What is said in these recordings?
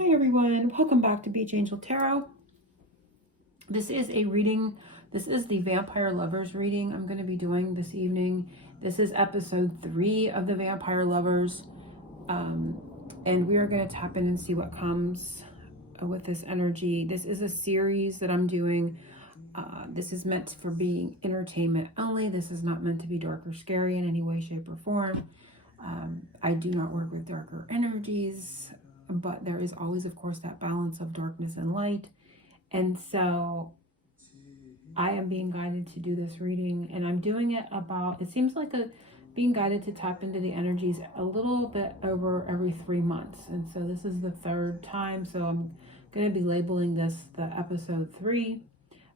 Hi everyone, welcome back to Beach Angel Tarot. This is a reading. This is the Vampire Lovers reading I'm going to be doing this evening. This is episode 3 of the Vampire Lovers. And we are going to tap in and see what comes with this energy. This is a series that I'm doing. This is meant for being entertainment only. This is not meant to be dark or scary in any way, shape, or form. I do not work with darker energies, but there is always, of course, that balance of darkness and light. And so I am being guided to do this reading, and I'm doing it about, it seems like being guided to tap into the energies a little bit over every 3 months. And so this is the 3rd time. So I'm going to be labeling this the episode 3.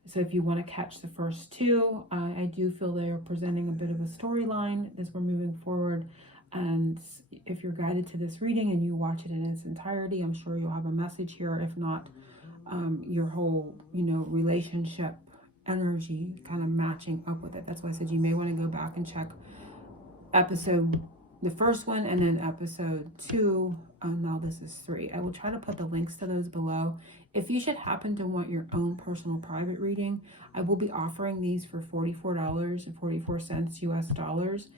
So if you want to catch the first 2, I do feel they are presenting a bit of a storyline as we're moving forward. And if you're guided to this reading and you watch it in its entirety, I'm sure you'll have a message here. If not, your whole, relationship energy kind of matching up with it. That's why I said you may want to go back and check the first one, and then episode 2. Now this is 3. I will try to put the links to those below. If you should happen to want your own personal private reading, I will be offering these for $44.44 US dollars.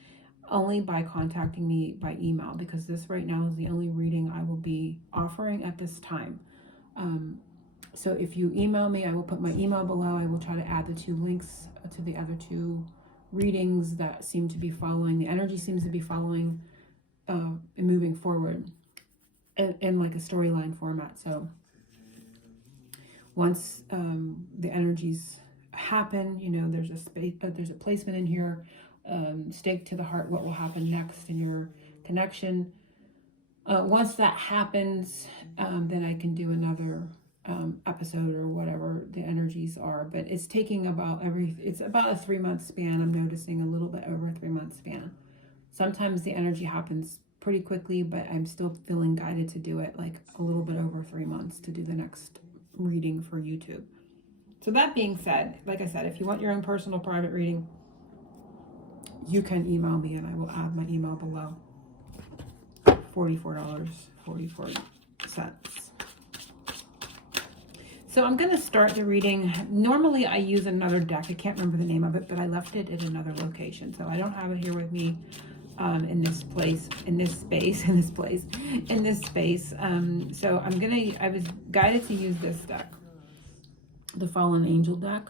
Only by contacting me by email, because this right now is the only reading I will be offering at this time. So if you email me, I will put my email below. I will try to add the 2 links to the other 2 readings that seem to be following. The energy seems to be following and moving forward in like a storyline format. So once the energies happen, there's a space, there's a placement in here. Stake to the heart what will happen next in your connection. Once that happens, then I can do another episode or whatever the energies are. But it's taking it's about a 3-month span. I'm noticing a little bit over a 3-month span. Sometimes the energy happens pretty quickly, but I'm still feeling guided to do it like a little bit over 3 months to do the next reading for YouTube. So that being said, like I said, if you want your own personal private reading, you can email me, and I will add my email below. $44.44. So I'm going to start the reading. Normally I use another deck. I can't remember the name of it, but I left it at another location. So I don't have it here with me in this space. So I was guided to use this deck, the Fallen Angel deck,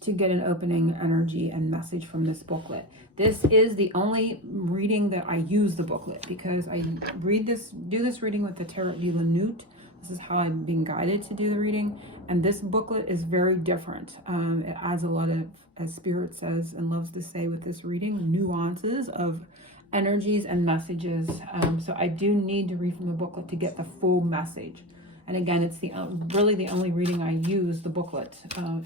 to get an opening energy and message from this booklet. This is the only reading that I use the booklet, because I do this reading with the Tarot de la Nut. This is how I'm being guided to do the reading. And this booklet is very different. It adds a lot of, as Spirit says and loves to say with this reading, nuances of energies and messages. So I do need to read from the booklet to get the full message. And again, it's really the only reading I use the booklet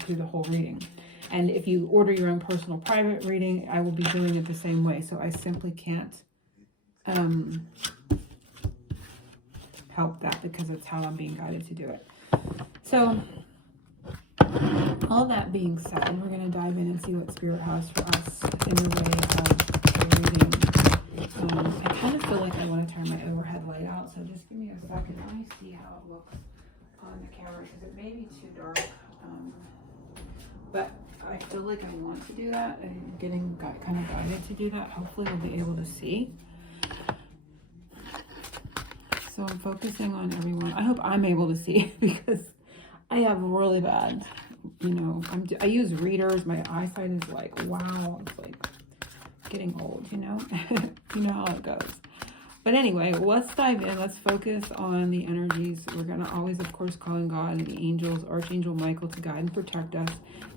through the whole reading. And if you order your own personal private reading, I will be doing it the same way. So I simply can't help that, because it's how I'm being guided to do it. So all that being said, we're going to dive in and see what Spirit has for us in the way of the reading. I kind of feel like I want to turn my overhead light out, so just give me a second. Let me see how it looks on the camera, because it may be too dark. But I feel like I want to do that. I'm getting kind of guided to do that. Hopefully we'll be able to see. So I'm focusing on everyone. I hope I'm able to see, because I have really bad, I use readers. My eyesight is like, wow, it's like getting old, you know how it goes. But anyway, let's dive in. Let's focus on the energies. We're going to always, of course, call on God and the angels, Archangel Michael, to guide and protect us.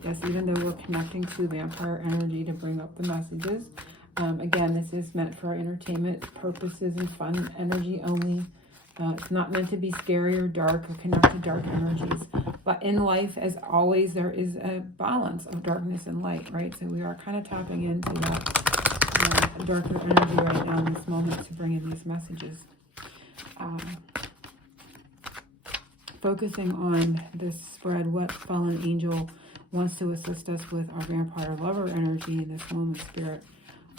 Yes, even though we're connecting to vampire energy to bring up the messages. Again, this is meant for our entertainment purposes and fun energy only. It's not meant to be scary or dark or connect to dark energies. But in life, as always, there is a balance of darkness and light, right? So we are kind of tapping into that darker energy right now in this moment to bring in these messages. Focusing on this spread, what Fallen Angel wants to assist us with our Vampire Lover energy in this moment, Spirit.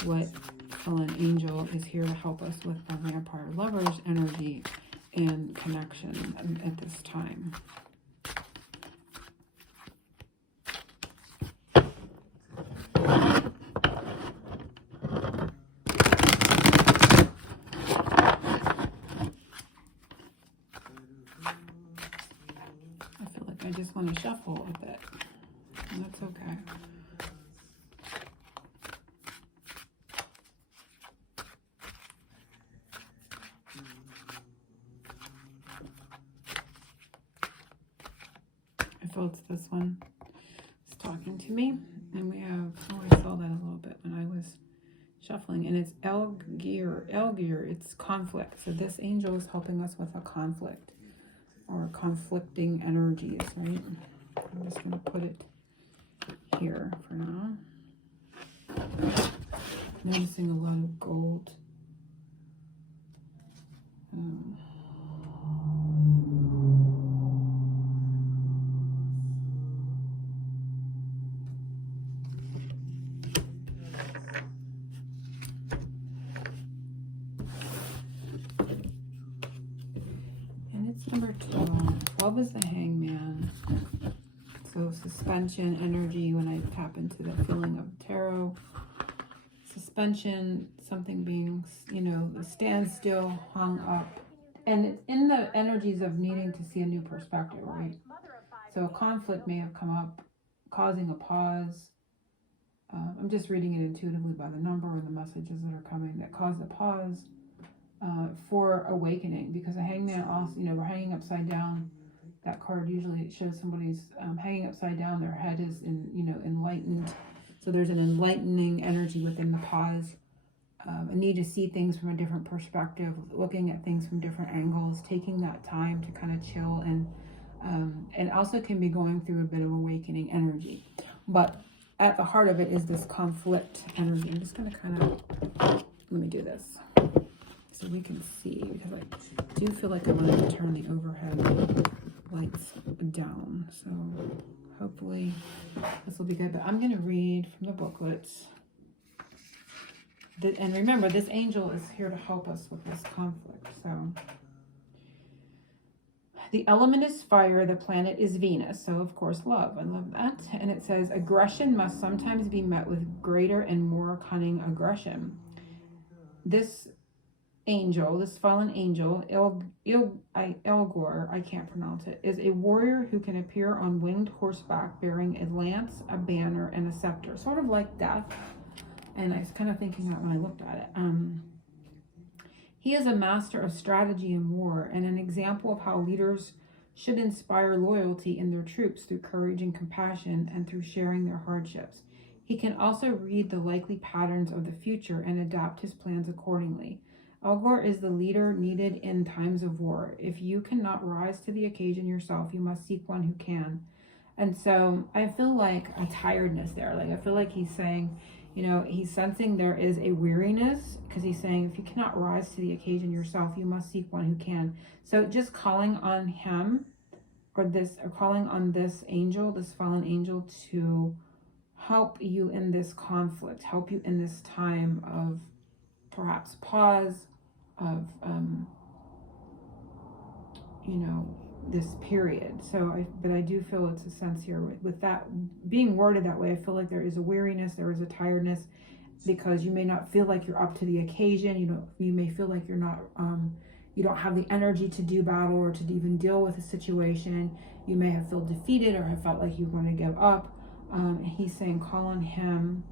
What Fallen Angel is here to help us with our Vampire Lover's energy and connection at this time. I feel like I just want to shuffle a bit, and that's okay. I feel it's this one. It's talking to me, and we have, oh, I saw that a little bit when I was shuffling, and it's Elgir, it's conflict. So this angel is helping us with a conflict or conflicting energies, right? I'm just going to put it here for now. Noticing a lot of gold. And it's number 12. 12 is the Hangman. So suspension energy when I tap into the feeling of tarot. Suspension, something being, you know, standstill, hung up. And it's in the energies of needing to see a new perspective, right? So a conflict may have come up, causing a pause. I'm just reading it intuitively by the number or the messages that are coming that cause a pause for awakening. Because a hangman also, you know, we're hanging upside down. That card usually shows somebody's hanging upside down. Their head is, enlightened. So there's an enlightening energy within the pause. A need to see things from a different perspective, looking at things from different angles, taking that time to kind of chill, and also can be going through a bit of awakening energy. But at the heart of it is this conflict energy. I'm just going to kind of, let me do this so we can see, because I do feel like I want to turn the overhead lights down. So hopefully this will be good. But I'm going to read from the booklets. And remember, this angel is here to help us with this conflict. So the element is fire. The planet is Venus. So, of course, love. I love that. And it says, aggression must sometimes be met with greater and more cunning aggression. This angel, this fallen angel, Elgor, I can't pronounce it, is a warrior who can appear on winged horseback bearing a lance, a banner, and a scepter. Sort of like death. And I was kind of thinking that when I looked at it. He is a master of strategy in war and an example of how leaders should inspire loyalty in their troops through courage and compassion and through sharing their hardships. He can also read the likely patterns of the future and adapt his plans accordingly. Elgor is the leader needed in times of war. If you cannot rise to the occasion yourself, you must seek one who can. And so I feel like a tiredness there. Like I feel like he's saying, you know, he's sensing there is a weariness, because he's saying if you cannot rise to the occasion yourself, you must seek one who can. So just calling on him, or calling on this angel, this fallen angel, to help you in this conflict, help you in this time of perhaps pause, of this period. So but I do feel it's a sense here with that being worded that way. I feel like there is a weariness, there is a tiredness, because you may not feel like you're up to the occasion. You may feel like you're not, you don't have the energy to do battle or to even deal with a situation. You may have felt defeated or have felt like you want to give up. He's saying call on him,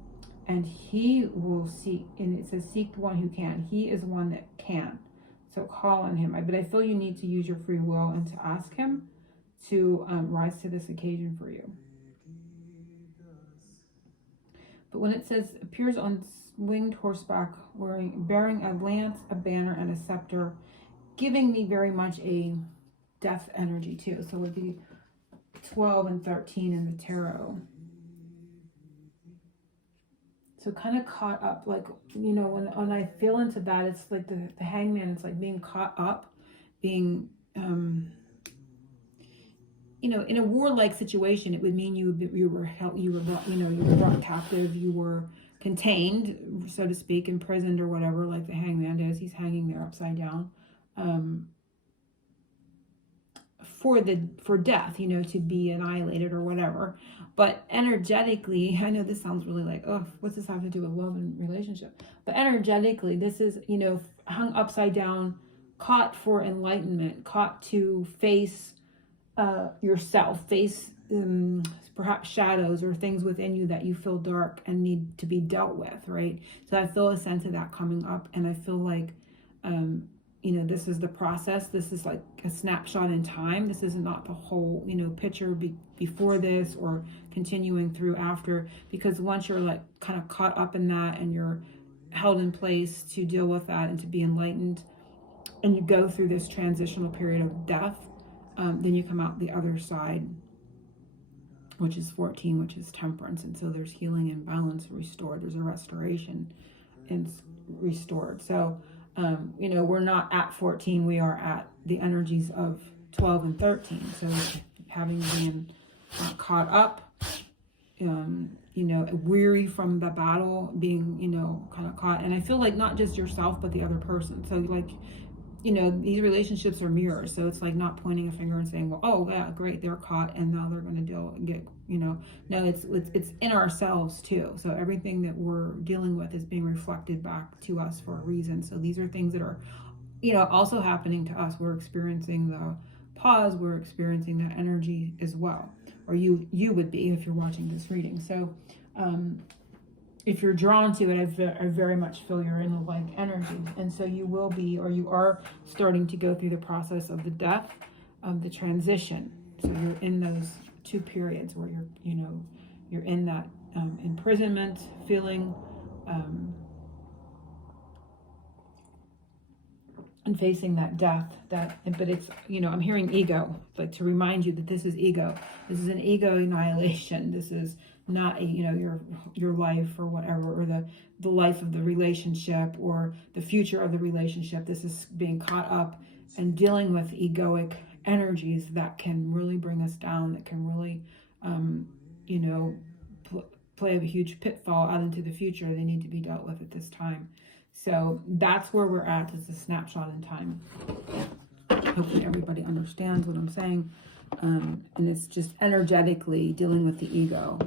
and he will seek, and it says seek the one who can. He is one that can. So call on him. But I feel you need to use your free will and to ask him to rise to this occasion for you. But when it says appears on winged horseback, bearing a lance, a banner, and a scepter, giving me very much a death energy too. So it would be 12 and 13 in the tarot. So kind of caught up, like, when I feel into that, it's like the hangman, it's like being caught up, being, in a warlike situation, it would mean you were brought captive, you were contained, so to speak, imprisoned or whatever, like the hangman is. He's hanging there upside down. for death, you know, to be annihilated or whatever. But energetically, I know this sounds really like, oh, what's this have to do with love and relationship? But energetically, this is, you know, hung upside down, caught for enlightenment, caught to face yourself, face perhaps shadows or things within you that you feel dark and need to be dealt with, right? So I feel a sense of that coming up, and I feel like, you know, this is the process. This is like a snapshot in time. This is not the whole, you know, picture before this or continuing through after, because once you're like kind of caught up in that and you're held in place to deal with that and to be enlightened, and you go through this transitional period of death, then you come out the other side, which is 14, which is temperance. And so there's healing and balance restored. There's a restoration and restored. So, you know, we're not at 14, we are at the energies of 12 and 13. So having been caught up, you know, weary from the battle, being, you know, kind of caught. And I feel like not just yourself, but the other person. So like, you know, these relationships are mirrors. So it's like not pointing a finger and saying, well, oh yeah, great, they're caught and now they're going to get, you know, no, it's in ourselves too. So everything that we're dealing with is being reflected back to us for a reason. So these are things that are, you know, also happening to us. We're experiencing the pause, we're experiencing that energy as well, or you would be if you're watching this reading. So if you're drawn to it, I very much feel you're in the like energy. And so you will be, or you are starting to go through the process of the death, of the transition. So you're in those two periods where you're, you know, you're in that imprisonment feeling, and facing that death, but it's, you know, I'm hearing ego, like to remind you that this is ego. This is an ego annihilation. This is not a, you know, your life or whatever, or the life of the relationship or the future of the relationship. This is being caught up and dealing with egoic energies that can really bring us down, that can really, you know, play a huge pitfall out into the future. They need to be dealt with at this time. So that's where we're at. It's a snapshot in time. Hopefully everybody understands what I'm saying. And it's just energetically dealing with the ego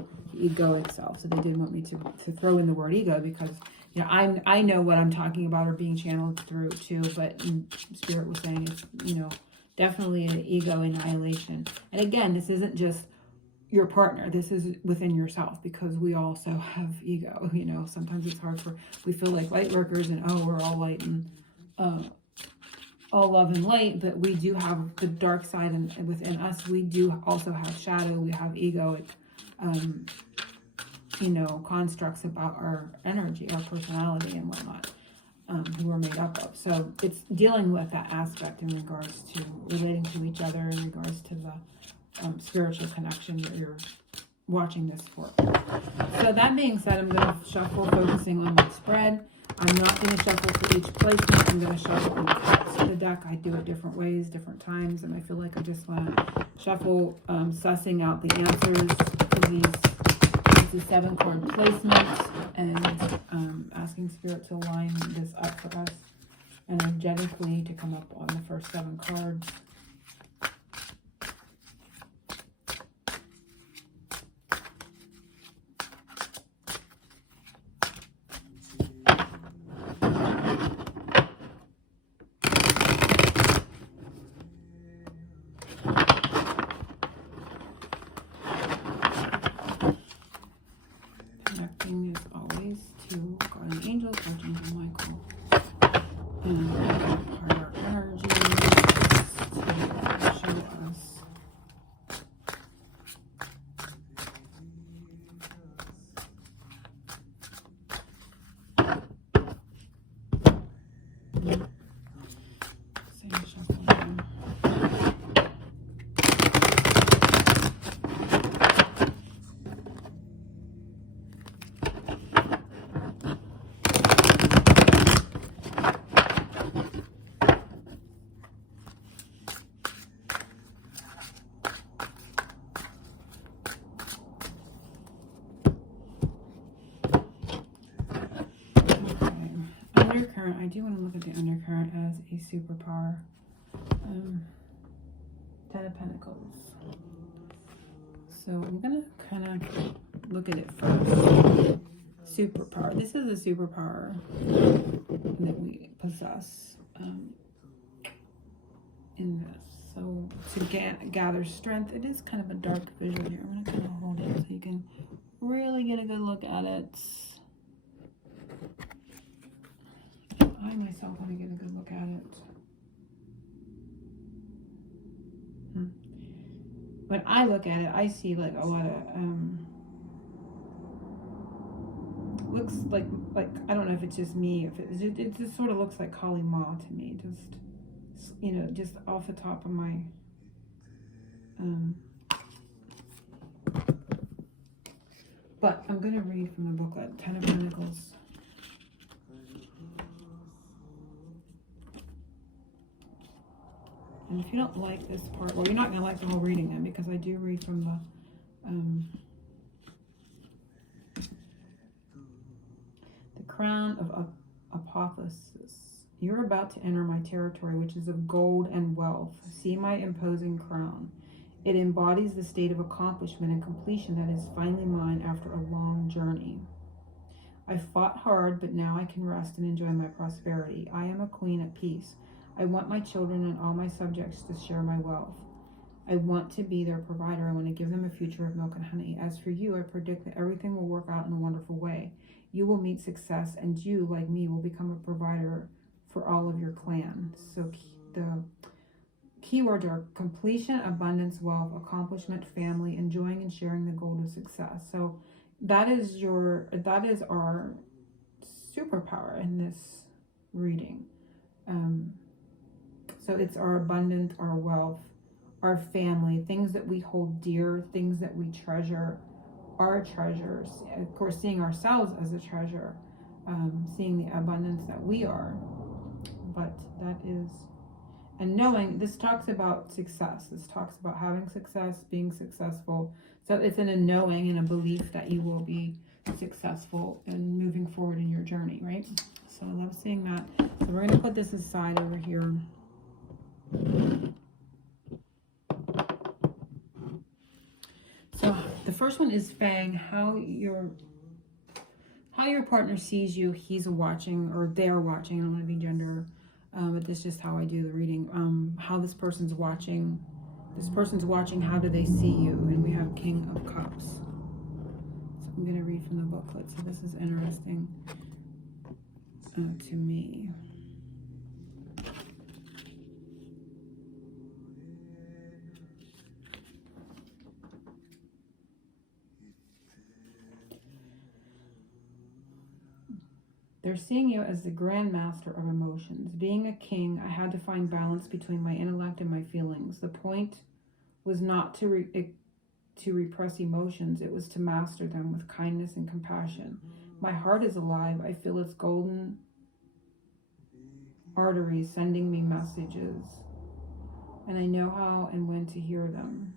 itself. So they did want me to throw in the word ego because, you know, I know what I'm talking about or being channeled through too, but Spirit was saying it's, you know, definitely an ego annihilation. And again, this isn't just your partner, this is within yourself, because we also have ego. You know, sometimes it's hard we feel like light workers and we're all light and all love and light, but we do have the dark side, and within us we do also have shadow. We have egoic you know, constructs about our energy, our personality and whatnot, who we're made up of. So it's dealing with that aspect in regards to relating to each other, in regards to the spiritual connection that you're watching this for. So that being said, I'm going to shuffle, focusing on my spread. I'm not going to shuffle for each placement. I'm going to shuffle in parts of the deck. I do it different ways, different times, and I feel like I just want to shuffle, sussing out the answers to these 7-card placements, and asking Spirit to line this up for us energetically to come up on the first 7 cards. Connecting as always to guardian angels, Archangel Michael, and higher energies to show us undercurrent. I do want to look at the undercurrent as a superpower. Ten of Pentacles. So I'm going to kind of look at it first. Superpower. This is a superpower that we possess in this. So to gather strength, it is kind of a dark visual here. I'm going to kind of hold it so you can really get a good look at it. I myself want to get a good look at it. When I look at it, I see like a lot of looks like I don't know if it's just me, if it just sort of looks like Kali Ma to me, just, you know, just off the top of my but I'm going to read from the booklet. Ten of Pentacles. And if you don't like this part, well, you're not going to like the whole reading then, because I do read from the Crown of Apotheosis. You're about to enter my territory, which is of gold and wealth. See my imposing crown. It embodies the state of accomplishment and completion that is finally mine after a long journey. I fought hard, but now I can rest and enjoy my prosperity. I am a queen at peace. I want my children and all my subjects to share my wealth. I want to be their provider. I want to give them a future of milk and honey. As for you, I predict that everything will work out in a wonderful way. You will meet success, and you, like me, will become a provider for all of your clan. So the keywords are completion, abundance, wealth, accomplishment, family, enjoying and sharing the gold of success. So that is our superpower in this reading. So it's our abundance, our wealth, our family, things that we hold dear, things that we treasure, our treasures. Of course, seeing ourselves as a treasure, seeing the abundance that we are. But that is, and knowing, this talks about success. This talks about having success, being successful. So it's in a knowing and a belief that you will be successful and moving forward in your journey, right? So I love seeing that. So we're going to put this aside over here. So the first one is Fang, how your partner sees you. He's watching, or they're watching. I don't want to be gender, but this is just how I do the reading. How this person's watching. This person's watching, how do they see you? And we have King of Cups. So I'm going to read from the booklet. So this is interesting to me. They're seeing you as the grand master of emotions. Being a king, I had to find balance between my intellect and my feelings. The point was not to repress emotions. It was to master them with kindness and compassion. My heart is alive. I feel its golden arteries sending me messages. And I know how and when to hear them.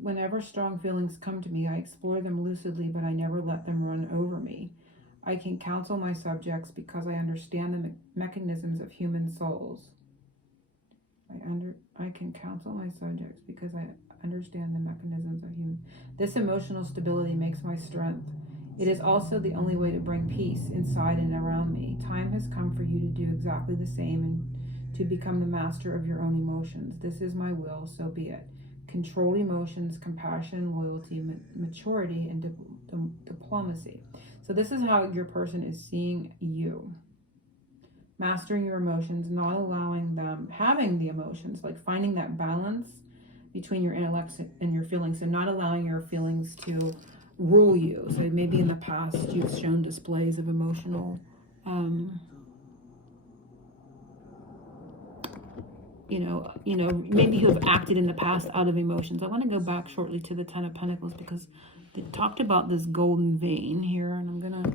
Whenever strong feelings come to me, I explore them lucidly, but I never let them run over me. I can counsel my subjects because I understand the mechanisms of human souls. I can counsel my subjects because I understand the mechanisms of human. This emotional stability makes my strength. It is also the only way to bring peace inside and around me. Time has come for you to do exactly the same and to become the master of your own emotions. This is my will, so be it. Control emotions, compassion, loyalty, maturity, and diplomacy. So this is how your person is seeing you. Mastering your emotions, not allowing them, having the emotions, like finding that balance between your intellect and your feelings. So not allowing your feelings to rule you. So maybe in the past you've shown displays of emotional maybe you have acted in the past out of emotions. I want to go back shortly to the Ten of Pentacles because they talked about this golden vein here, and I'm going to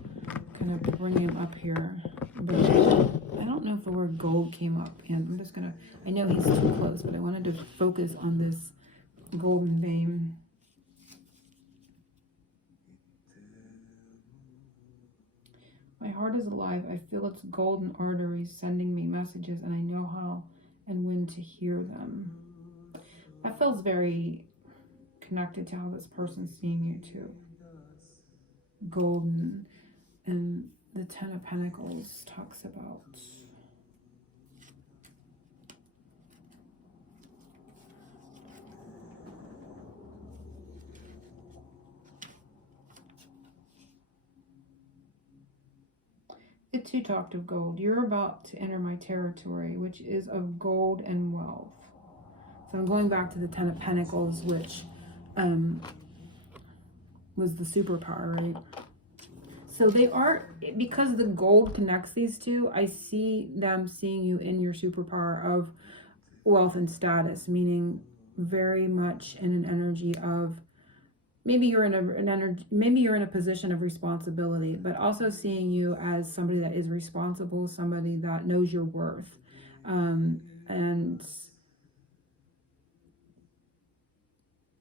kind of bring him up here. But I don't know if the word gold came up, and I'm just going to, I know he's too close, but I wanted to focus on this golden vein. My heart is alive. I feel its golden arteries sending me messages, and I know how and when to hear them. That feels very connected to how this person's seeing you too. Golden, and the Ten of Pentacles talks about it too talked of gold. You're about to enter my territory, which is of gold and wealth. So I'm going back to the Ten of Pentacles, which was the superpower, right? So they are, because the gold connects these two, I see them seeing you in your superpower of wealth and status, meaning very much in an energy of, maybe you're in a position of responsibility, but also seeing you as somebody that is responsible, somebody that knows your worth, and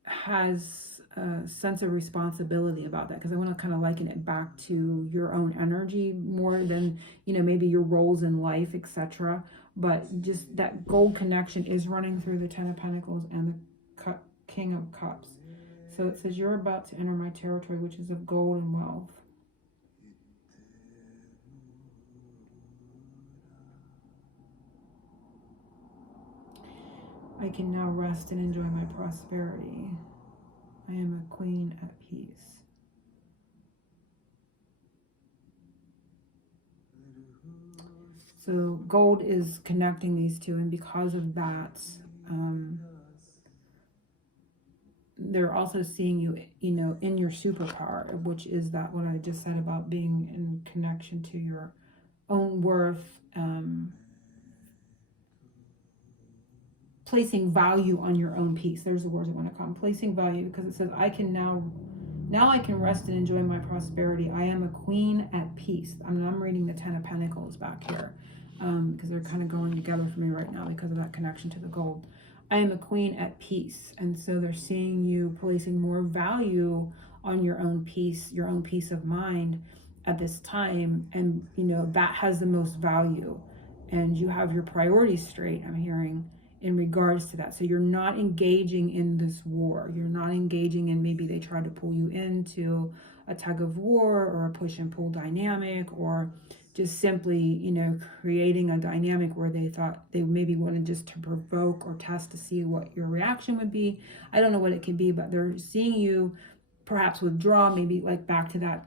has a sense of responsibility about that, because I want to kind of liken it back to your own energy more than, maybe your roles in life, etc. But just that gold connection is running through the Ten of Pentacles and the King of Cups. So it says, you're about to enter my territory, which is of gold and wealth. I can now rest and enjoy my prosperity. I am a queen at peace. So gold is connecting these two, and because of that, they're also seeing you, in your superpower, which is that what I just said about being in connection to your own worth, placing value on your own peace. There's the words I want to come. Placing value, because it says, I can now I can rest and enjoy my prosperity. I am a queen at peace. I'm reading the Ten of Pentacles back here, because they're kind of going together for me right now because of that connection to the gold. I am a queen at peace. And so they're seeing you placing more value on your own peace of mind at this time. And, that has the most value. And you have your priorities straight, I'm hearing, in regards to that. So you're not engaging in this war. You're not engaging in, maybe they try to pull you into a tug of war or a push and pull dynamic, or just simply, creating a dynamic where they thought they maybe wanted just to provoke or test to see what your reaction would be. I don't know what it could be, but they're seeing you perhaps withdraw, maybe like back to that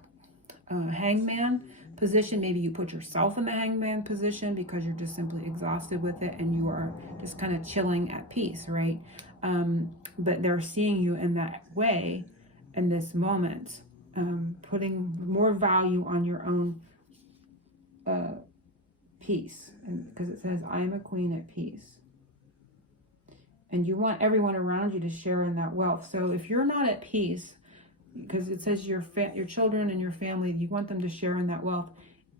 hangman position. Maybe you put yourself in the hangman position because you're just simply exhausted with it and you are just kind of chilling at peace, right? But they're seeing you in that way in this moment, putting more value on your own peace, and because it says, I am a queen at peace. And you want everyone around you to share in that wealth. So if you're not at peace, because it says your children and your family, you want them to share in that wealth.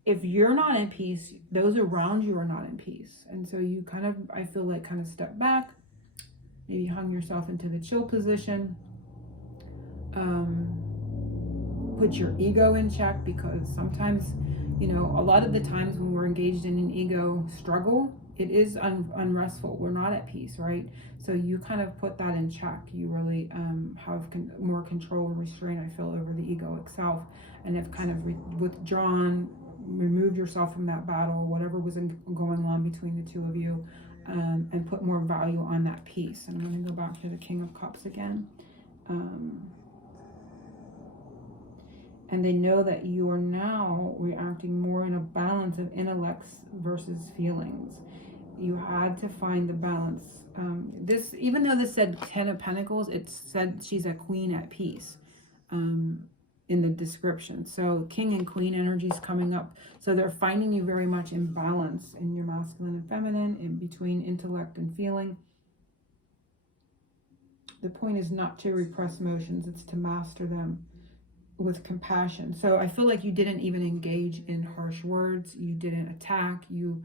If you're not in peace, those around you are not in peace. And so you kind of, I feel like, kind of step back, maybe hung yourself into the chill position, put your ego in check, because sometimes, a lot of the times when we're engaged in an ego struggle, it is unrestful. We're not at peace, right? So you kind of put that in check. You really have more control and restraint, I feel, over the ego itself, and have kind of withdrawn, removed yourself from that battle, whatever was going on between the two of you, and put more value on that peace. And I'm going to go back to the King of Cups again. And they know that you are now reacting more in a balance of intellects versus feelings. You had to find the balance. This, even though this said Ten of Pentacles, it said she's a queen at peace in the description. So King and Queen energy is coming up. So they're finding you very much in balance in your masculine and feminine, in between intellect and feeling. The point is not to repress emotions, it's to master them with compassion. So I feel like you didn't even engage in harsh words. You didn't attack. You,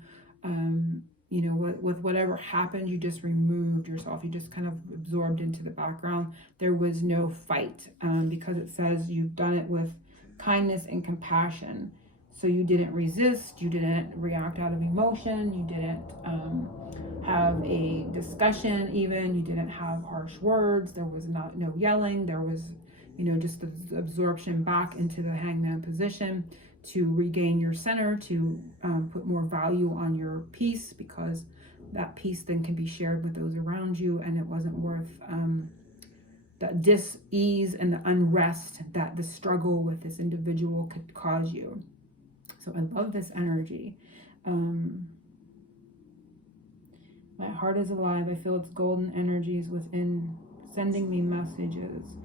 with whatever happened, you just removed yourself. You just kind of absorbed into the background. There was no fight, because it says you've done it with kindness and compassion. So you didn't resist. You didn't react out of emotion. You didn't have a discussion even. You didn't have harsh words. There was no yelling. There was, just the absorption back into the hangman position to regain your center, to put more value on your peace, because that peace then can be shared with those around you, and it wasn't worth the dis-ease and the unrest that the struggle with this individual could cause you. So I love this energy. My heart is alive. I feel its golden energies within, sending me messages,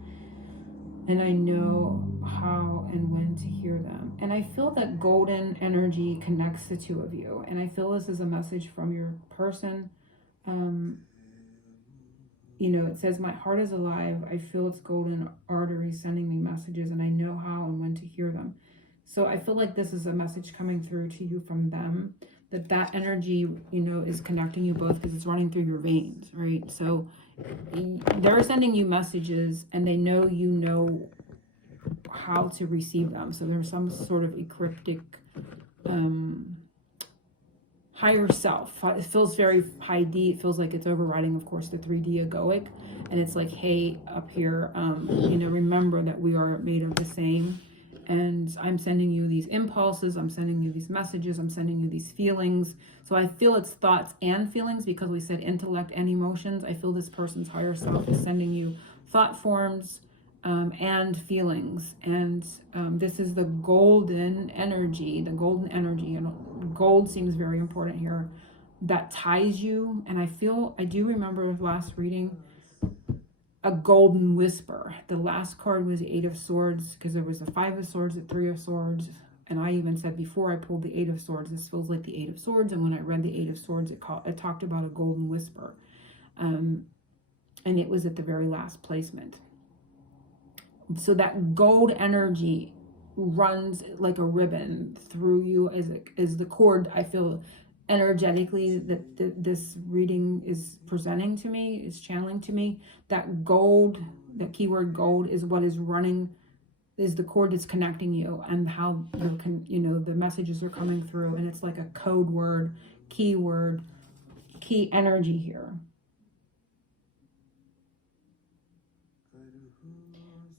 and I know how and when to hear them. And I feel that golden energy connects the two of you, and I feel this is a message from your person. It says, my heart is alive. I feel its golden arteries sending me messages, and I know how and when to hear them. So I feel like this is a message coming through to you from them, that energy, is connecting you both, because it's running through your veins, right? So they're sending you messages, and they know you know how to receive them. So there's some sort of cryptic higher self. It feels very high D. It feels like it's overriding, of course, the 3D egoic. And it's like, hey, up here, remember that we are made of the same. And I'm sending you these impulses. I'm sending you these messages. I'm sending you these feelings. So I feel it's thoughts and feelings, because we said intellect and emotions. I feel this person's higher self is sending you thought forms and feelings. And this is the golden energy, and gold seems very important here, that ties you. And I do remember last reading a golden whisper. The last card was the 8 of Swords, because there was the 5 of Swords, the 3 of Swords. And I even said before I pulled the 8 of Swords, this feels like the 8 of Swords. And when I read the 8 of Swords, it talked about a golden whisper. And it was at the very last placement. So that gold energy runs like a ribbon through you as the cord, I feel energetically, that this reading is presenting to me, is channeling to me. That gold, that keyword gold, is what is running, is the cord that's connecting you, and how the messages are coming through. And it's like a code word, keyword, key energy here.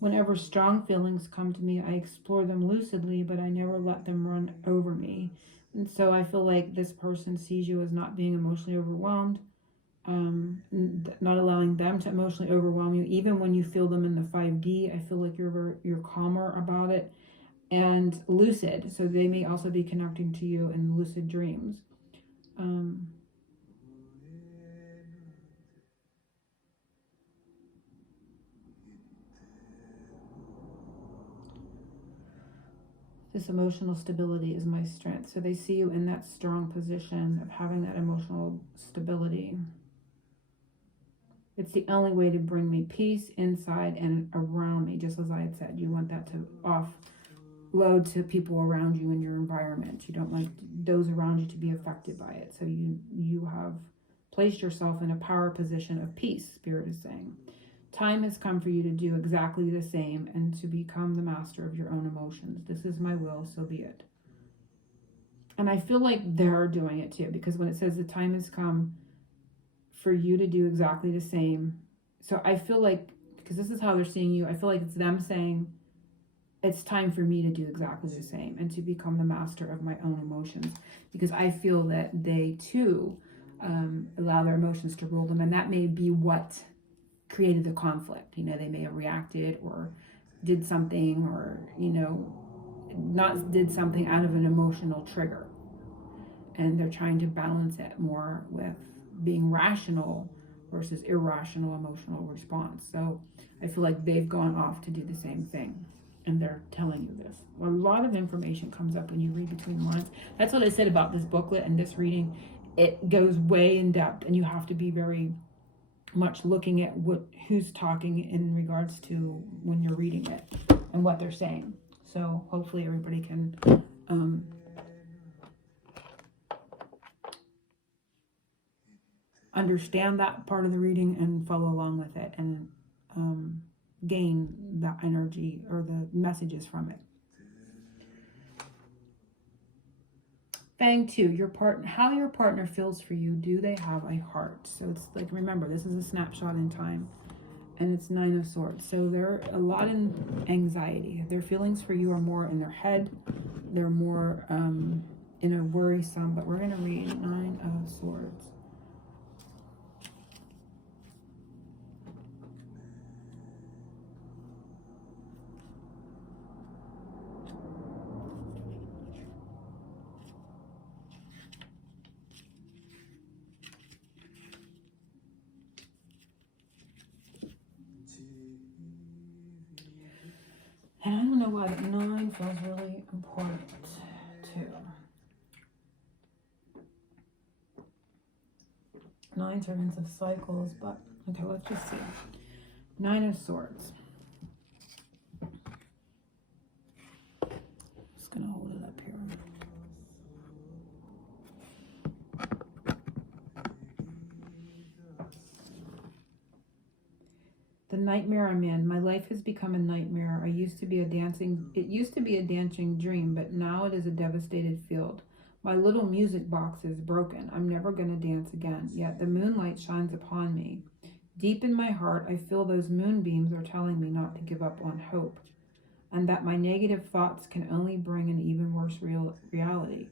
Whenever strong feelings come to me, I explore them lucidly, but I never let them run over me. And so I feel like this person sees you as not being emotionally overwhelmed, not allowing them to emotionally overwhelm you. Even when you feel them in the 5D, I feel like you're calmer about it, and lucid. So they may also be connecting to you in lucid dreams. This emotional stability is my strength. So they see you in that strong position of having that emotional stability. It's the only way to bring me peace inside and around me. Just as I had said, you want that to offload to people around you in your environment. You don't like those around you to be affected by it. So you have placed yourself in a power position of peace, Spirit is saying. Time has come for you to do exactly the same, and to become the master of your own emotions. This is my will, so be it. And I feel like they're doing it too, because when it says the time has come for you to do exactly the same. So I feel like, because this is how they're seeing you, I feel like it's them saying, it's time for me to do exactly the same and to become the master of my own emotions, because I feel that they too allow their emotions to rule them. And that may be what created the conflict. They may have reacted or did something, or not did something out of an emotional trigger, and they're trying to balance it more with being rational versus irrational emotional response. So I feel like they've gone off to do the same thing, and they're telling you this. A lot of information comes up when you read between lines. That's what I said about this booklet and this reading. It goes way in depth, and you have to be very much looking at who's talking in regards to when you're reading it and what they're saying. So hopefully everybody can understand that part of the reading and follow along with it, and gain that energy or the messages from it. Fang 2, your partner, how your partner feels for you. Do they have a heart? So it's like, remember, this is a snapshot in time. And it's 9 of Swords. So they're a lot in anxiety. Their feelings for you are more in their head. They're more in a worrisome. But we're going to read 9 of Swords. And I don't know why 9 feels really important too. 9 turns of cycles, but okay, let's just see. 9 of Swords. Just gonna hold it up here. The nightmare I'm in. My life has become a nightmare. It used to be a dancing dream, but now it is a devastated field. My little music box is broken. I'm never going to dance again. Yet the moonlight shines upon me. Deep in my heart, I feel those moonbeams are telling me not to give up on hope, and that my negative thoughts can only bring an even worse reality.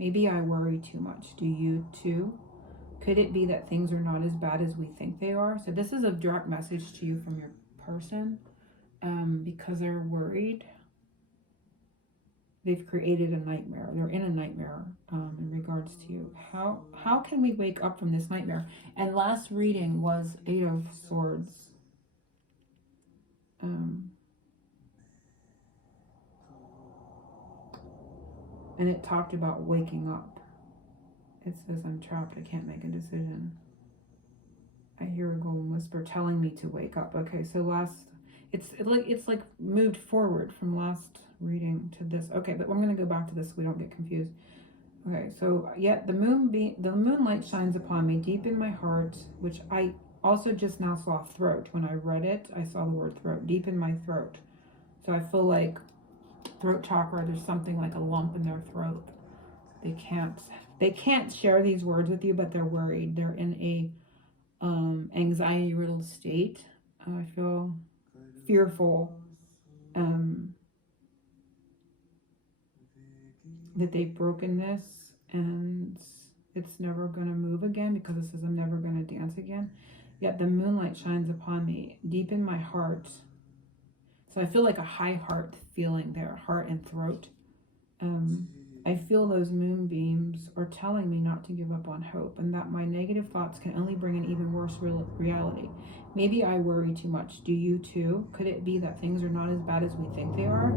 Maybe I worry too much. Do you too? Could it be that things are not as bad as we think they are? So this is a direct message to you from your person, because they're worried. They've created a nightmare. They're in a nightmare in regards to you. How can we wake up from this nightmare? And last reading was 8 of Swords. And it talked about waking up. It says, I'm trapped. I can't make a decision. I hear a golden whisper telling me to wake up. Okay, so it's like moved forward from last reading to this. Okay, but I'm going to go back to this so we don't get confused. Okay, so yeah, the moonlight shines upon me deep in my heart, which I also just now saw throat. When I read it, I saw the word throat, deep in my throat. So I feel like throat chakra, there's something like a lump in their throat. They can't share these words with you, but they're worried. They're in a anxiety-riddled state. I feel fearful that they've broken this and it's never going to move again, because it says I'm never going to dance again. Yet the moonlight shines upon me deep in my heart. So I feel like a high heart feeling there, heart and throat. I feel those moonbeams are telling me not to give up on hope, and that my negative thoughts can only bring an even worse reality. Maybe I worry too much. Do you too? Could it be that things are not as bad as we think they are?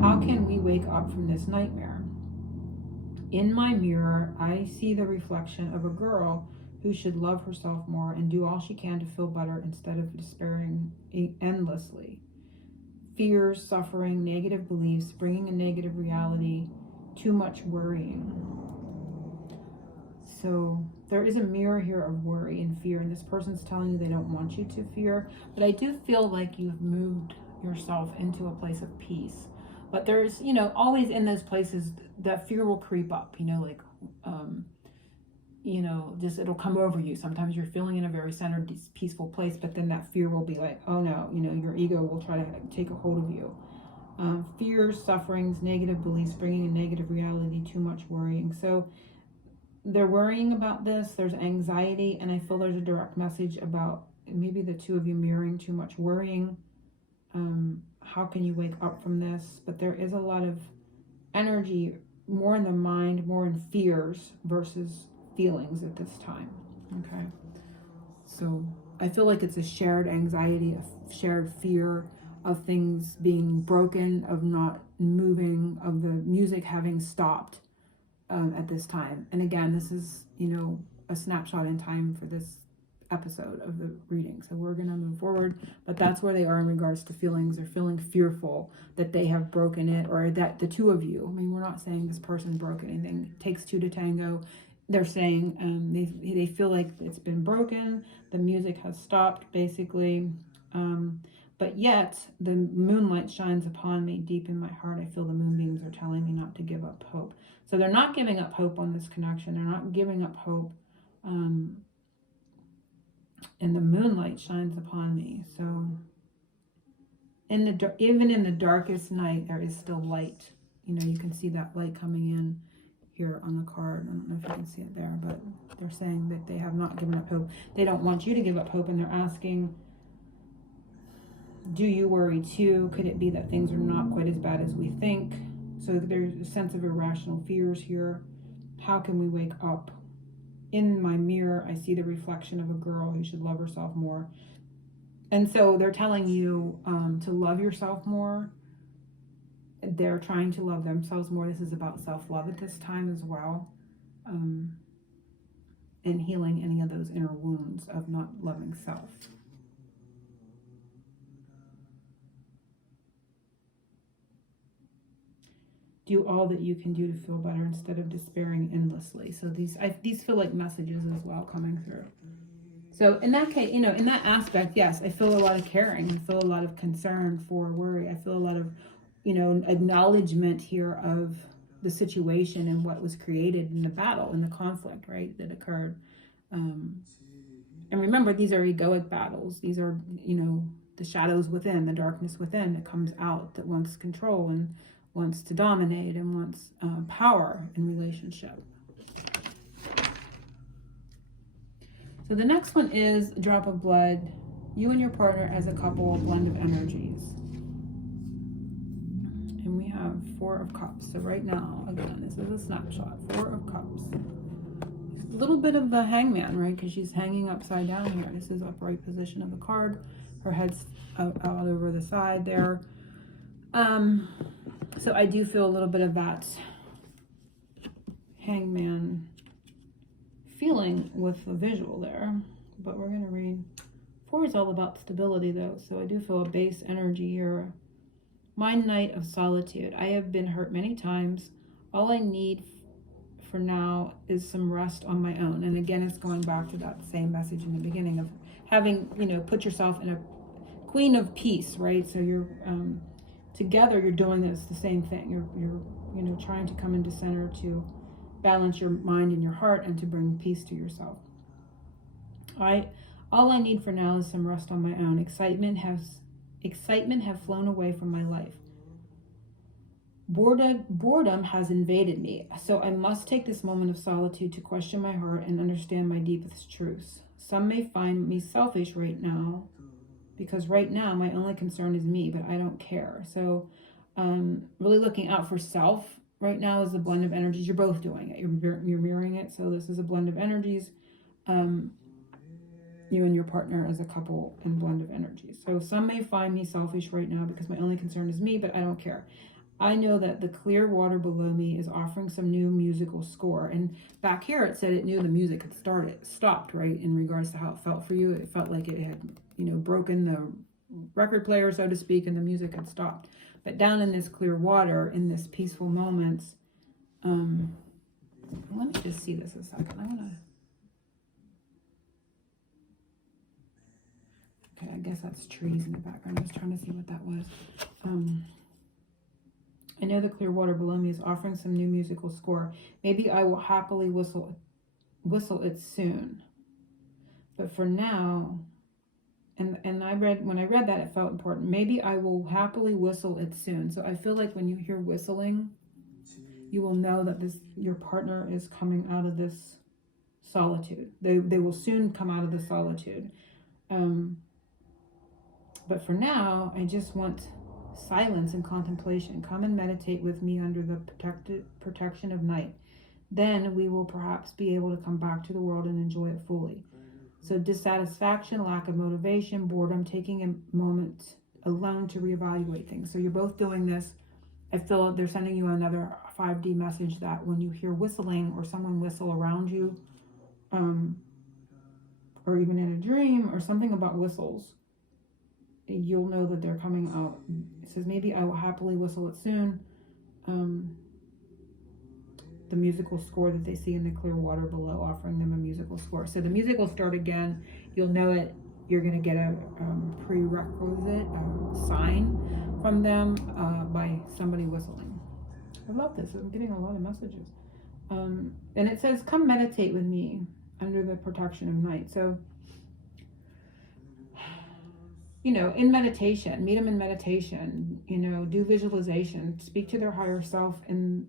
How can we wake up from this nightmare? In my mirror, I see the reflection of a girl who should love herself more and do all she can to feel better instead of despairing endlessly. Fears, suffering, negative beliefs, bringing a negative reality, too much worrying. So there is a mirror here of worry and fear, and this person's telling you they don't want you to fear, but I do feel like you've moved yourself into a place of peace. But there's, always in those places that fear will creep up, like, just it'll come over you. Sometimes you're feeling in a very centered, peaceful place, but then that fear will be like, oh no, your ego will try to take a hold of you. Fears, sufferings, negative beliefs, bringing a negative reality, too much worrying. So they're worrying about this. There's anxiety, and I feel there's a direct message about maybe the two of you mirroring too much worrying. How can you wake up from this? But there is a lot of energy, more in the mind, more in fears versus feelings at this time. Okay. So I feel like it's a shared anxiety, a shared fear of things being broken, of not moving, of the music having stopped at this time. And again, this is, a snapshot in time for this episode of the reading. So we're going to move forward, but that's where they are in regards to feelings. They're feeling fearful that they have broken it, or that the two of you, we're not saying this person broke anything. It takes two to tango. They're saying they feel like it's been broken. The music has stopped, basically. But yet the moonlight shines upon me deep in my heart. I feel the moonbeams are telling me not to give up hope. So they're not giving up hope on this connection. They're not giving up hope. And the moonlight shines upon me. So even in the darkest night, there is still light. You know, you can see that light coming in here on the card. I don't know if you can see it there, but they're saying that they have not given up hope. They don't want you to give up hope, and they're asking, do you worry too? Could it be that things are not quite as bad as we think? So there's a sense of irrational fears here. How can we wake up? In my mirror, I see the reflection of a girl who should love herself more. And so they're telling you to love yourself more. They're trying to love themselves more. This is about self-love at this time as well. And healing any of those inner wounds of not loving self. Do all that you can do to feel better instead of despairing endlessly. So these feel like messages as well coming through. So in that case, you know, in that aspect, yes, I feel a lot of caring. I feel a lot of concern for worry. I feel a lot of, you know, acknowledgement here of the situation and what was created in the battle, in the conflict, right, that occurred. And remember, these are egoic battles. These are, you know, the shadows within, the darkness within that comes out, that wants control and wants to dominate and wants power in relationship. So the next one is a drop of blood. You and your partner as a couple, a blend of energies. And we have 4 of Cups. So right now, again, this is a snapshot. 4 of Cups. A little bit of the Hangman, right? Because she's hanging upside down here. This is upright position of the card. Her head's out over the side there. So I do feel a little bit of that Hangman feeling with the visual there, but we're going to read. 4 is all about stability though, so I do feel a base energy here. My night of solitude. I have been hurt many times. All I need for now is some rest on my own. And again, it's going back to that same message in the beginning of having, you know, put yourself in a queen of peace, right? So you're together, you're doing this the same thing. You're you know, trying to come into center to balance your mind and your heart and to bring peace to yourself. All I need for now is some rest on my own. Excitement have flown away from my life. Boredom has invaded me, so I must take this moment of solitude to question my heart and understand my deepest truths. Some may find me selfish right now, because right now my only concern is me, but I don't care. So really looking out for self right now is a blend of energies. You're both doing it. You're mirroring it. So this is a blend of energies. You and your partner as a couple and blend of energies. So some may find me selfish right now because my only concern is me, but I don't care. I know that the clear water below me is offering some new musical score. And back here it said it knew the music had stopped, right? In regards to how it felt for you. It felt like it had, you know, broken the record player, so to speak, and the music had stopped. But down in this clear water, in this peaceful moments, let me just see this a second. Okay, I guess that's trees in the background. I was trying to see what that was. I know the clear water below me is offering some new musical score. Maybe I will happily whistle it soon. But for now, and when I read that, it felt important. Maybe I will happily whistle it soon. So I feel like when you hear whistling, you will know that your partner is coming out of this solitude. They will soon come out of the solitude. But for now, I just want silence and contemplation. Come and meditate with me under the protection of night. Then we will perhaps be able to come back to the world and enjoy it fully. So dissatisfaction, lack of motivation, boredom, taking a moment alone to reevaluate things. So you're both doing this. I feel they're sending you another 5D message that when you hear whistling or someone whistle around you, or even in a dream or something about whistles, you'll know that they're coming out. It says, maybe I will happily whistle it soon. The musical score that they see in the clear water below, offering them a musical score. So the music will start again. You'll know it you're going to get a prerequisite sign from them by somebody whistling. I love this. I'm getting a lot of messages. And it says, come meditate with me under the protection of night. So, you know, in meditation, meet them in meditation, you know, do visualization, speak to their higher self in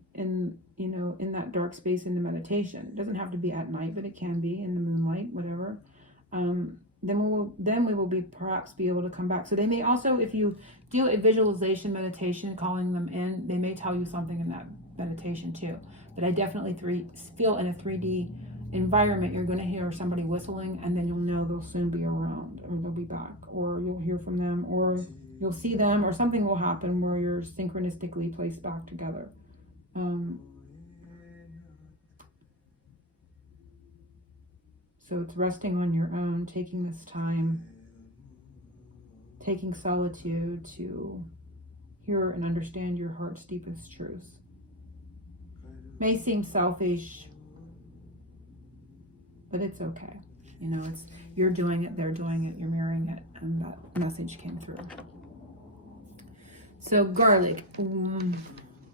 you know, in that dark space in the meditation. It doesn't have to be at night, but it can be in the moonlight, whatever. Then we will be perhaps be able to come back. So they may also, if you do a visualization meditation, calling them in, they may tell you something in that meditation too. But I definitely feel in a 3D environment, you're going to hear somebody whistling, and then you'll know they'll soon be around, or they'll be back, or you'll hear from them, or you'll see them, or something will happen where you're synchronistically placed back together. So it's resting on your own, taking this time, taking solitude to hear and understand your heart's deepest truths. May seem selfish, but it's okay. You know, it's you're doing it, they're doing it, you're mirroring it, and that message came through. So garlic,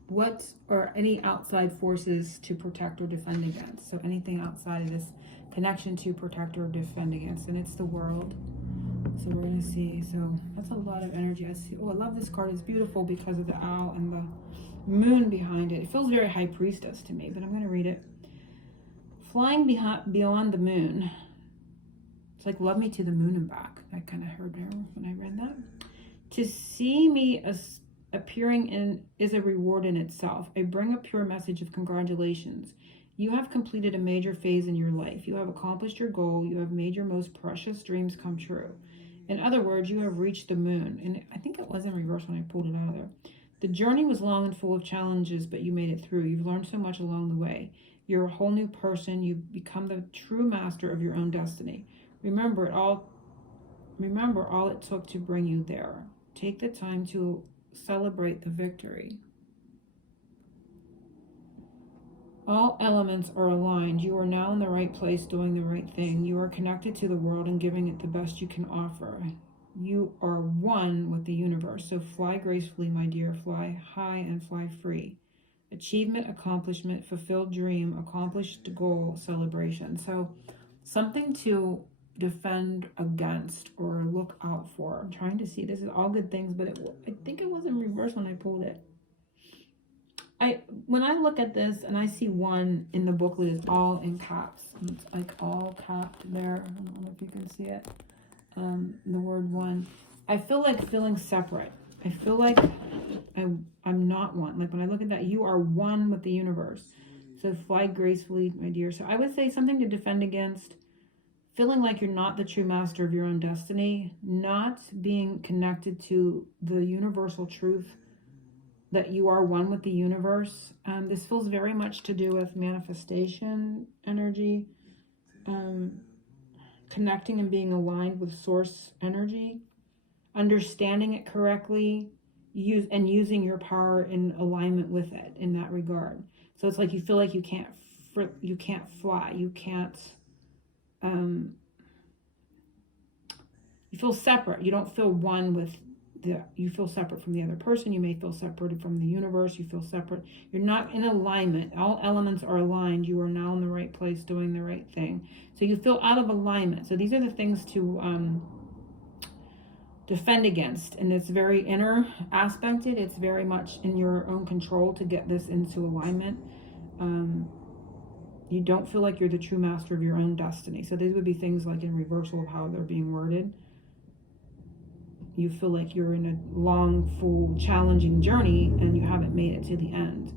what are any outside forces to protect or defend against? So anything outside of this connection to protect or defend against, and it's the world. So we're going to see. So that's a lot of energy. I see. Oh, I love this card. It's beautiful because of the owl and the moon behind it. It feels very high priestess to me, but I'm going to read it. Flying beyond the moon. It's like love me to the moon and back. I kind of heard her when I read that. To see me as appearing in is a reward in itself. I bring a pure message of congratulations. You have completed a major phase in your life. You have accomplished your goal. You have made your most precious dreams come true. In other words, you have reached the moon. And I think it was in reverse when I pulled it out of there. The journey was long and full of challenges, but you made it through. You've learned so much along the way. You're a whole new person. You become the true master of your own destiny. Remember all it took to bring you there. Take the time to celebrate the victory. All elements are aligned. You are now in the right place doing the right thing. You are connected to the world and giving it the best you can offer. You are one with the universe. So fly gracefully, my dear. Fly high and fly free. Achievement, accomplishment, fulfilled dream, accomplished goal, celebration. So something to defend against or look out for. I'm trying to see. This is all good things, but I think it was in reverse when I pulled it. When I look at this and I see one in the booklet, it's all in caps. It's like all capped there. I don't know if you can see it. The word one. I feel like feeling separate. I feel like I'm not one. Like when I look at that, you are one with the universe. So fly gracefully, my dear. So I would say something to defend against. Feeling like you're not the true master of your own destiny. Not being connected to the universal truth that you are one with the universe. This feels very much to do with manifestation energy, connecting and being aligned with source energy, understanding it correctly, using your power in alignment with it in that regard. So it's like you feel like you can't fly, you can't. You feel separate. You don't feel one with. You feel separate from the other person. You may feel separated from the universe. You feel separate. You're not in alignment. All elements are aligned. You are now in the right place doing the right thing. So you feel out of alignment. So these are the things to defend against. And it's very inner aspected. It's very much in your own control to get this into alignment. You don't feel like you're the true master of your own destiny. So these would be things like in reversal of how they're being worded. You feel like you're in a long, full, challenging journey and you haven't made it to the end.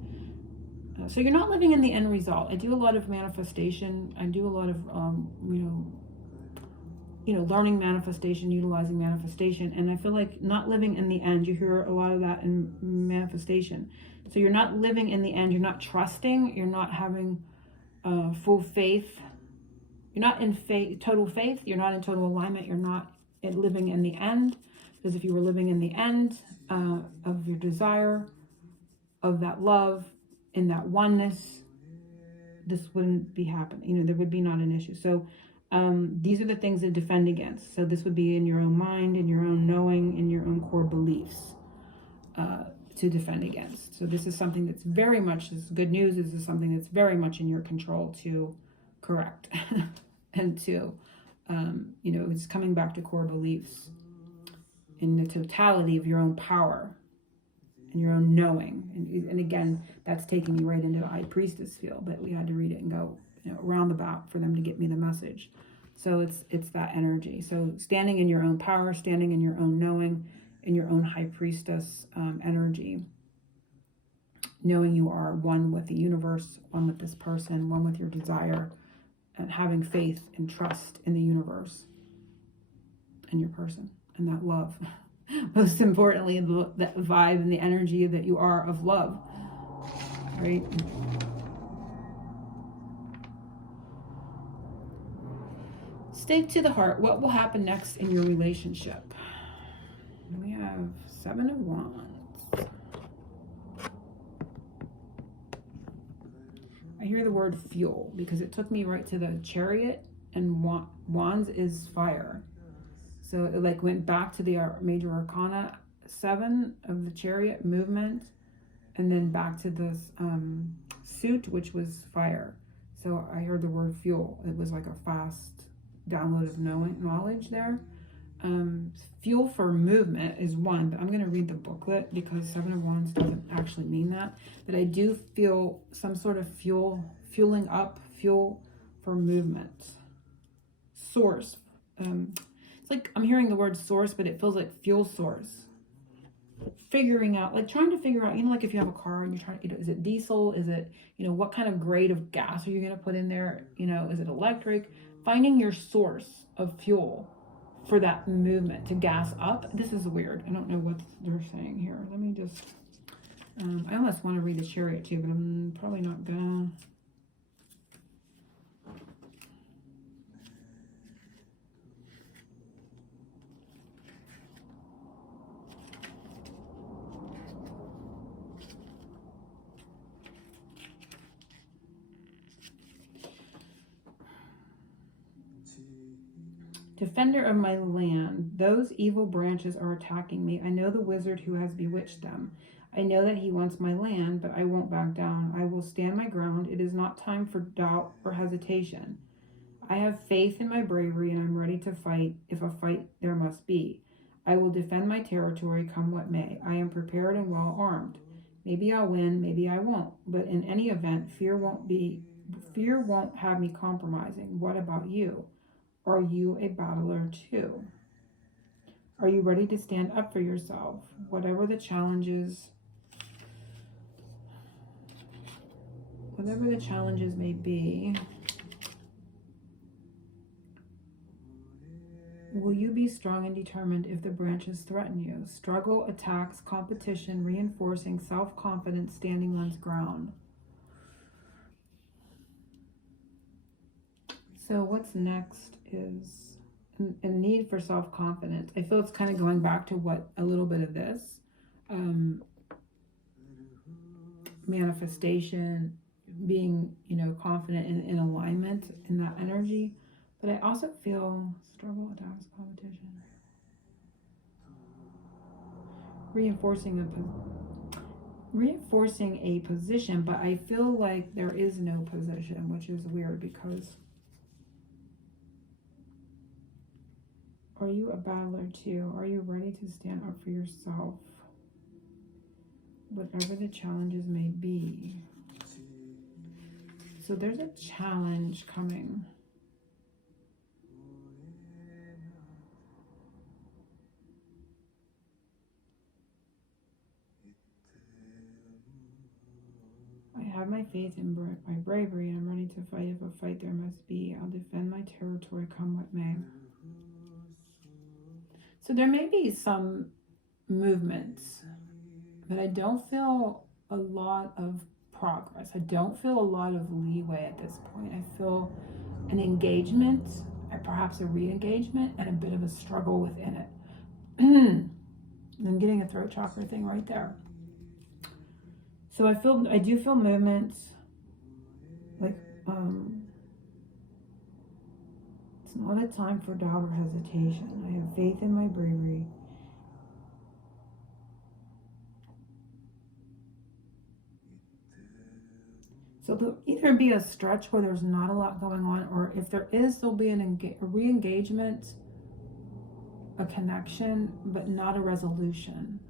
So you're not living in the end result. I do a lot of manifestation. I do a lot of, learning manifestation, utilizing manifestation. And I feel like not living in the end. You hear a lot of that in manifestation. So you're not living in the end. You're not trusting. You're not having full faith. You're not in total faith. You're not in total alignment. You're not living in the end. Because if you were living in the end of your desire, of that love, in that oneness, this wouldn't be happening. There would be not an issue. So These are the things to defend against. So this would be in your own mind, in your own knowing, in your own core beliefs to defend against. So this is something that's very much, this is good news. This is something that's very much in your control to correct and to, it's coming back to core beliefs in the totality of your own power and your own knowing. And again, that's taking me right into the High Priestess field, but we had to read it and go roundabout for them to get me the message. So it's that energy. So standing in your own power, standing in your own knowing, in your own High Priestess energy, knowing you are one with the universe, one with this person, one with your desire, and having faith and trust in the universe and your person and that love. Most importantly, that vibe and the energy that you are of love, right? Stake to the heart. What will happen next in your relationship? We have 7 of Wands. I hear the word fuel because it took me right to the Chariot, and Wands is fire. So it like went back to the major arcana 7 of the Chariot movement, and then back to this suit, which was fire. So I heard the word fuel. It was like a fast download of knowledge there. Fuel for movement is 1, but I'm going to read the booklet because 7 of Wands doesn't actually mean that. But I do feel some sort of fueling up, fuel for movement. Source. It's like I'm hearing the word source, but it feels like fuel source. Figuring out, like trying to figure out, like if you have a car and you're trying to, is it diesel? Is it, what kind of grade of gas are you going to put in there? Is it electric? Finding your source of fuel for that movement to gas up. This is weird. I don't know what they're saying here. Let me just, I almost want to read the Chariot too, but I'm probably not gonna. Defender of my land, those evil branches are attacking me. I know the wizard who has bewitched them. I know that he wants my land, but I won't back down. I will stand my ground. It is not time for doubt or hesitation. I have faith in my bravery, and I'm ready to fight if a fight there must be. I will defend my territory, come what may. I am prepared and well armed. Maybe I'll win, maybe I won't. But in any event, fear won't have me compromising. What about you? Are you a battler too? Are you ready to stand up for yourself? Whatever the challenges may be, will you be strong and determined if the branches threaten you? Struggle, attacks, competition, reinforcing self-confidence, standing one's ground. So what's next is a need for self-confidence. I feel it's kind of going back to what a little bit of this manifestation, being confident in alignment in that energy. But I also feel struggle, attacks, competition, reinforcing a position. But I feel like there is no position, which is weird because. Are you a battler too? Are you ready to stand up for yourself? Whatever the challenges may be. So there's a challenge coming. I have my faith in my bravery. I'm ready to fight if a fight there must be. I'll defend my territory, come what may. So there may be some movements, but I don't feel a lot of progress. I don't feel a lot of leeway at this point. I feel an engagement, perhaps a re-engagement, and a bit of a struggle within it. I'm getting a throat chakra thing right there. So I do feel movements, like not a time for doubt or hesitation. I have faith in my bravery. So there'll either be a stretch where there's not a lot going on, or if there is, there'll be a re-engagement, a connection, but not a resolution.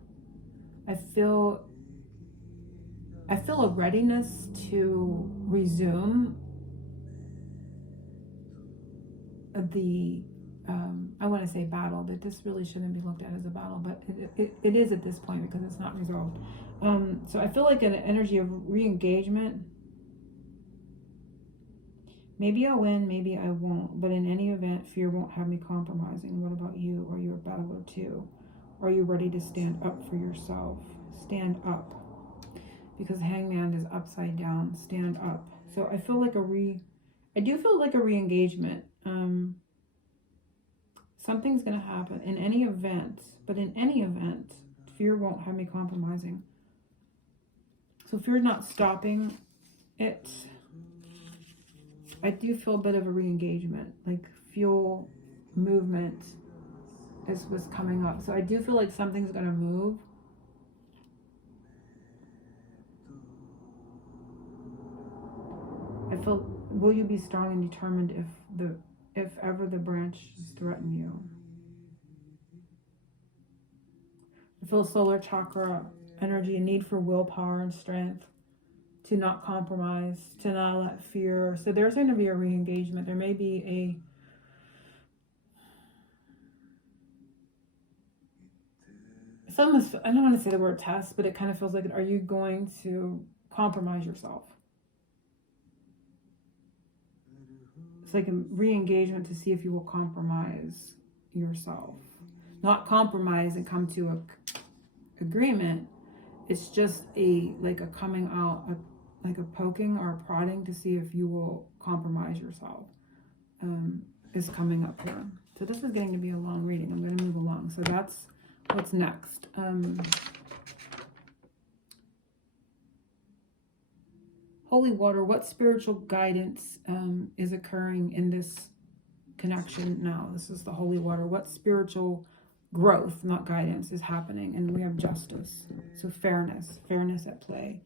I feel a readiness to resume the I want to say battle, but this really shouldn't be looked at as a battle, but it is at this point because it's not resolved. So I feel like an energy of re-engagement. Maybe I'll win, maybe I won't, but in any event, fear won't have me compromising. What about you? Are you a battler too? Are you ready to stand up for yourself? Stand up. Because Hangman is upside down. Stand up. So I feel like I do feel like a re-engagement. Something's going to happen in any event, but in any event, fear won't have me compromising. So fear not stopping it. I do feel a bit of a re-engagement, like fuel movement is what's coming up. So I do feel like something's going to move. I feel, will you be strong and determined if ever the branches threaten you? I feel solar chakra energy, a need for willpower and strength to not compromise, to not let fear. So there's going to be a re-engagement. There may be I don't want to say the word test, but it kind of feels like, are you going to compromise yourself? It's like a re-engagement to see if you will compromise yourself. Not compromise and come to a agreement. It's just a coming out, like a poking or a prodding to see if you will compromise yourself. Is coming up here. So this is getting to be a long reading. I'm going to move along. So that's what's next. Holy water, what spiritual guidance is occurring in this connection now? This is the holy water. What spiritual growth, not guidance, is happening? And we have justice. So fairness at play.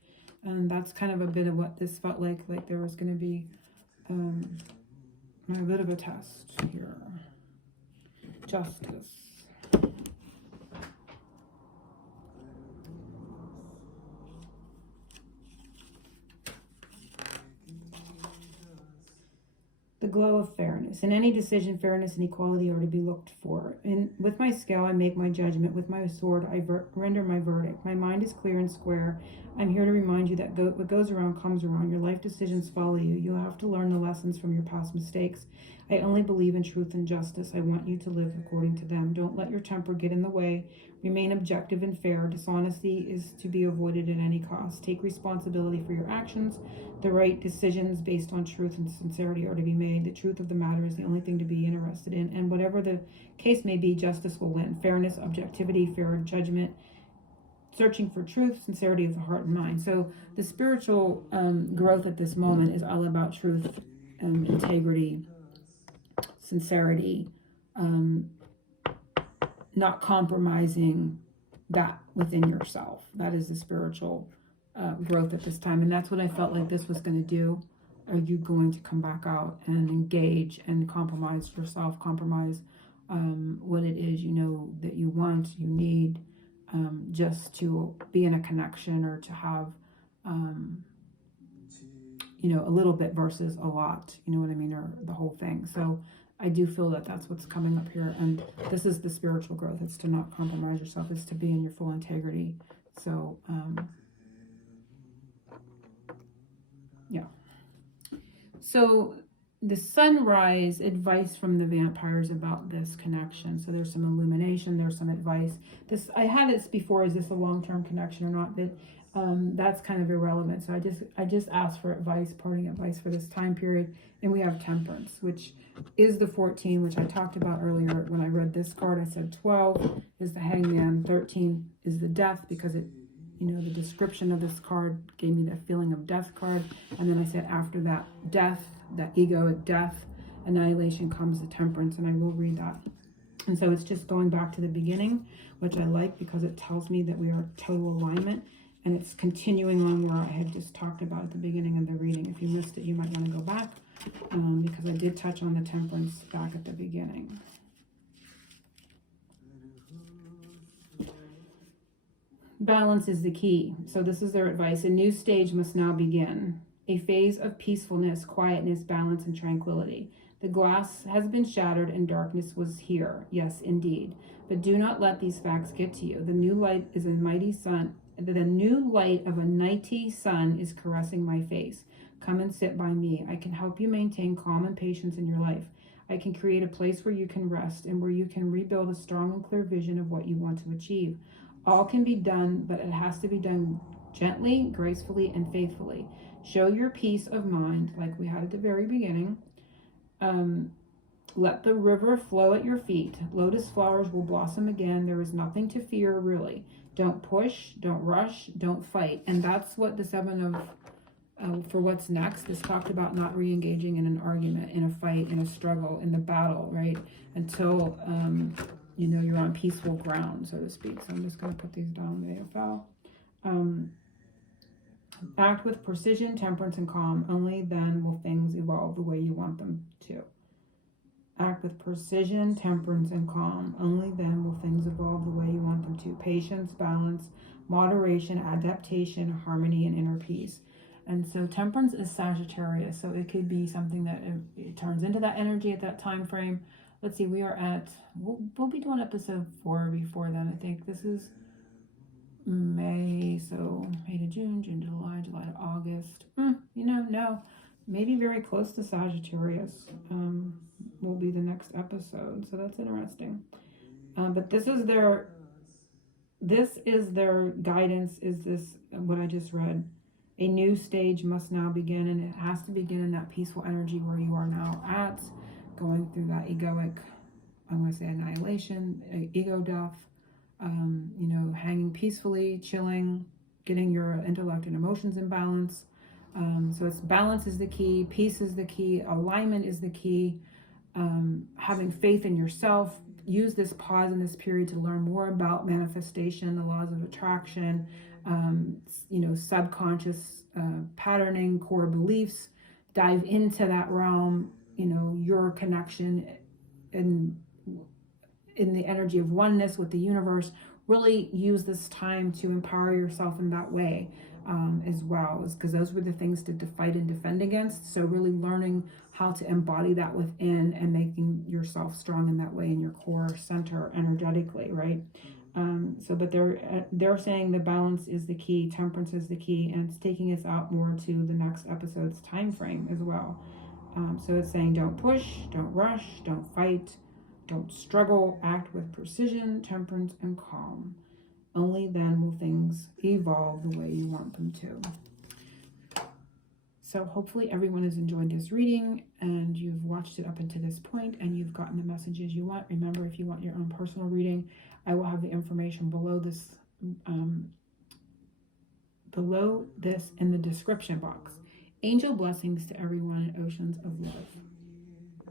And that's kind of a bit of what this felt like there was going to be a bit of a test here. Justice. The glow of fairness. In any decision, fairness and equality are to be looked for. With my scale, I make my judgment. With my sword, I render my verdict. My mind is clear and square. I'm here to remind you that what goes around comes around. Your life decisions follow you. You have to learn the lessons from your past mistakes. I only believe in truth and justice. I want you to live according to them. Don't let your temper get in the way. Remain objective and fair. Dishonesty is to be avoided at any cost. Take responsibility for your actions. The right decisions based on truth and sincerity are to be made. The truth of the matter is the only thing to be interested in. And whatever the case may be, justice will win. Fairness, objectivity, fair judgment, searching for truth, sincerity of the heart and mind. So the spiritual growth at this moment is all about truth, integrity, sincerity, not compromising that within yourself. That is the spiritual growth at this time. And that's what I felt like this was going to do. Are you going to come back out and engage and compromise yourself, compromise what it is you know that you want, you need, just to be in a connection or to have, a little bit versus a lot, you know what I mean, or the whole thing. So I do feel that that's what's coming up here. And this is the spiritual growth. It's to not compromise yourself. It's to be in your full integrity. So, yeah. So the sunrise advice from the vampires about this connection. So there's some illumination, there's some advice. I had this before, is this a long-term connection or not? But that's kind of irrelevant. So I just asked for advice, parting advice for this time period. And we have temperance, which is the 14, which I talked about earlier when I read this card. I said 12 is the hangman, 13 is the death, because it, the description of this card gave me that feeling of death card. And then I said after that, death, that egoic death, annihilation comes the temperance, and I will read that. And so it's just going back to the beginning, which I like because it tells me that we are total alignment, and it's continuing on where I had just talked about at the beginning of the reading. If you missed it, you might want to go back because I did touch on the temperance back at the beginning. Balance is the key. So this is their advice. A new stage must now begin. A phase of peacefulness, quietness, balance, and tranquility. The glass has been shattered and darkness was here. Yes, indeed. But do not let these facts get to you. The new light is a mighty sun. The new light of a nighty sun is caressing my face. Come and sit by me. I can help you maintain calm and patience in your life. I can create a place where you can rest and where you can rebuild a strong and clear vision of what you want to achieve. All can be done, but it has to be done gently, gracefully, and faithfully. Show your peace of mind, like we had at the very beginning. Let the river flow at your feet. Lotus flowers will blossom again. There is nothing to fear, really. Don't push, don't rush, don't fight. And that's what the Seven of, for what's next, is talked about not re-engaging in an argument, in a fight, in a struggle, in the battle, right? Until, you know, you're on peaceful ground, so to speak. So I'm just going to put these down, the AFL. Act with precision, temperance, and calm. Only then will things evolve the way you want them to. Act with precision, temperance, and calm. Only then will things evolve the way you want them to. Patience, balance, moderation, adaptation, harmony, and inner peace. And so temperance is Sagittarius. So it could be something that it turns into that energy at that time frame. Let's see, we are at, we'll be doing episode 4 before then. I think this is May, so May to June, June to July, July to August. You know, no, maybe very close to Sagittarius will be the next episode. So that's interesting. But this is their guidance. Is this what I just read? A new stage must now begin, and it has to begin in that peaceful energy where you are now at, going through that egoic, I'm going to say annihilation, ego death. You know, hanging peacefully, chilling, getting your intellect and emotions in balance. So it's balance is the key, peace is the key, alignment is the key, having faith in yourself. Use this pause in this period to learn more about manifestation, the laws of attraction, you know, subconscious patterning, core beliefs. Dive into that realm, you know, your connection in the energy of oneness with the universe. Really use this time to empower yourself in that way as well, because those were the things to fight and defend against. So really learning how to embody that within and making yourself strong in that way in your core center energetically, right? But they're saying the balance is the key, temperance is the key, and it's taking us out more to the next episode's time frame as well. So it's saying don't push, don't rush, don't fight, don't struggle, act with precision, temperance, and calm. Only then will things evolve the way you want them to. So hopefully everyone has enjoyed this reading and you've watched it up until this point and you've gotten the messages you want. Remember, if you want your own personal reading, I will have the information below this in the description box. Angel blessings to everyone, oceans of love.